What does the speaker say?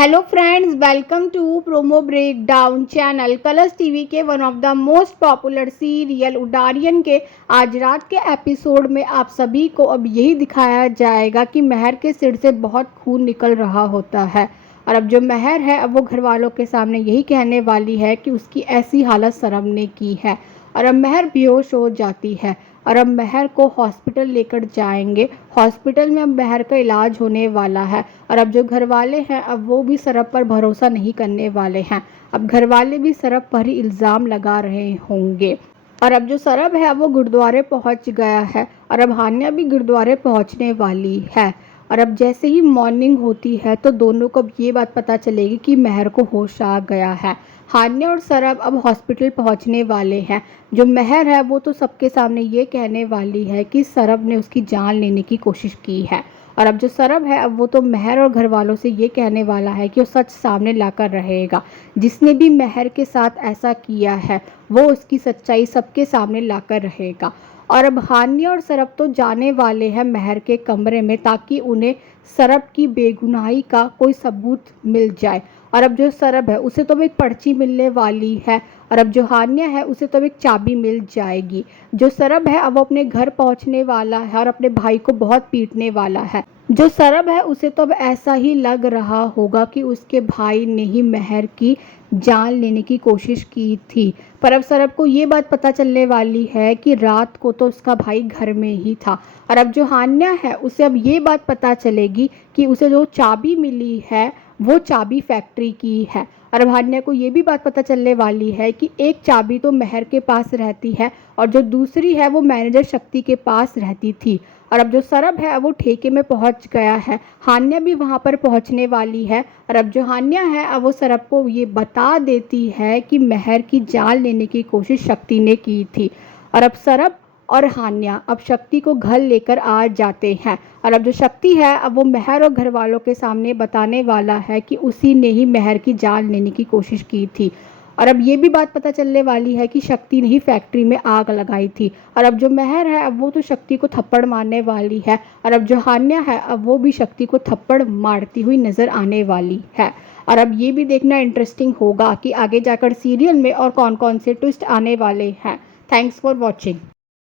Hello friends, welcome to promo breakdown channel. Colors TV के one of the most popular serial Udaariyaan के आज रात के episode में आप सभी को अब यही दिखाया जाएगा कि महर के सिर से बहुत खून निकल रहा होता है। और अब जो महर है अब वो घर वालों के सामने यही कहने वाली है कि उसकी ऐसी हालत सरम ने की है। और अब महर बेहोश हो जाती है और अब महर को हॉस्पिटल लेकर जाएंगे। हॉस्पिटल में अब महर का इलाज होने वाला है। और अब जो घर वाले हैं अब वो भी सरब पर भरोसा नहीं करने वाले हैं। अब घर वाले भी सरब पर ही इल्ज़ाम लगा रहे होंगे। और अब जो सरब है वो गुरुद्वारे पहुंच गया है और अब हान्या भी गुरुद्वारे पहुंचने वाली है। और अब जैसे ही मॉर्निंग होती है तो दोनों को अब ये बात पता चलेगी कि महर को होश आ गया है। हान्या और सरब अब हॉस्पिटल पहुंचने वाले हैं। जो महर है वो तो सबके सामने ये कहने वाली है कि सरब ने उसकी जान लेने की कोशिश की है। और अब जो सरब है अब वो तो महर और घर वालों से ये कहने वाला है कि वो सच सामने लाकर रहेगा। जिसने भी महर के साथ ऐसा किया है वो उसकी सच्चाई सबके सामने लाकर रहेगा। और अब हान्या और सरब तो जाने वाले हैं महर के कमरे में ताकि उन्हें सरब की बेगुनाही का कोई सबूत मिल जाए। और अब जो सरब है उसे तो एक पर्ची मिलने वाली है और अब जो हान्या है उसे तो एक चाबी मिल जाएगी। जो सरब है अब वो अपने घर पहुंचने वाला है और अपने भाई को बहुत पीटने वाला है। जो सरब है उसे तो अब ऐसा ही लग रहा होगा कि उसके भाई ने ही महर की जान लेने की कोशिश की थी। पर अब सरब को ये बात पता चलने वाली है कि रात को तो उसका भाई घर में ही था। और अब जो हान्या है उसे अब ये बात पता चलेगी कि उसे जो चाबी मिली है वो चाबी फैक्ट्री की है। और अब हान्या को ये भी बात पता चलने वाली है कि एक चाबी तो महर के पास रहती है और जो दूसरी है वो मैनेजर शक्ति के पास रहती थी। और अब जो सरब है वो ठेके में पहुंच गया है। हान्या भी वहां पर पहुंचने वाली है। और अब जो हान्या है अब वो सरब को ये बता देती है कि महर की जान लेने की कोशिश शक्ति ने की थी। और अब सरब और हान्या अब शक्ति को घर लेकर आ जाते हैं। और अब जो शक्ति है अब वो महर और घर वालों के सामने बताने वाला है कि उसी ने ही महर की जान लेने की कोशिश की थी। और अब ये भी बात पता चलने वाली है कि शक्ति ने ही फैक्ट्री में आग लगाई थी। और अब जो महर है अब वो तो शक्ति को थप्पड़ मारने वाली है और अब जो हान्या है अब वो भी शक्ति को थप्पड़ मारती हुई नजर आने वाली है। और अब ये भी देखना इंटरेस्टिंग होगा कि आगे जाकर सीरियल में और कौन कौन से ट्विस्ट आने वाले हैं। Thanks for watching.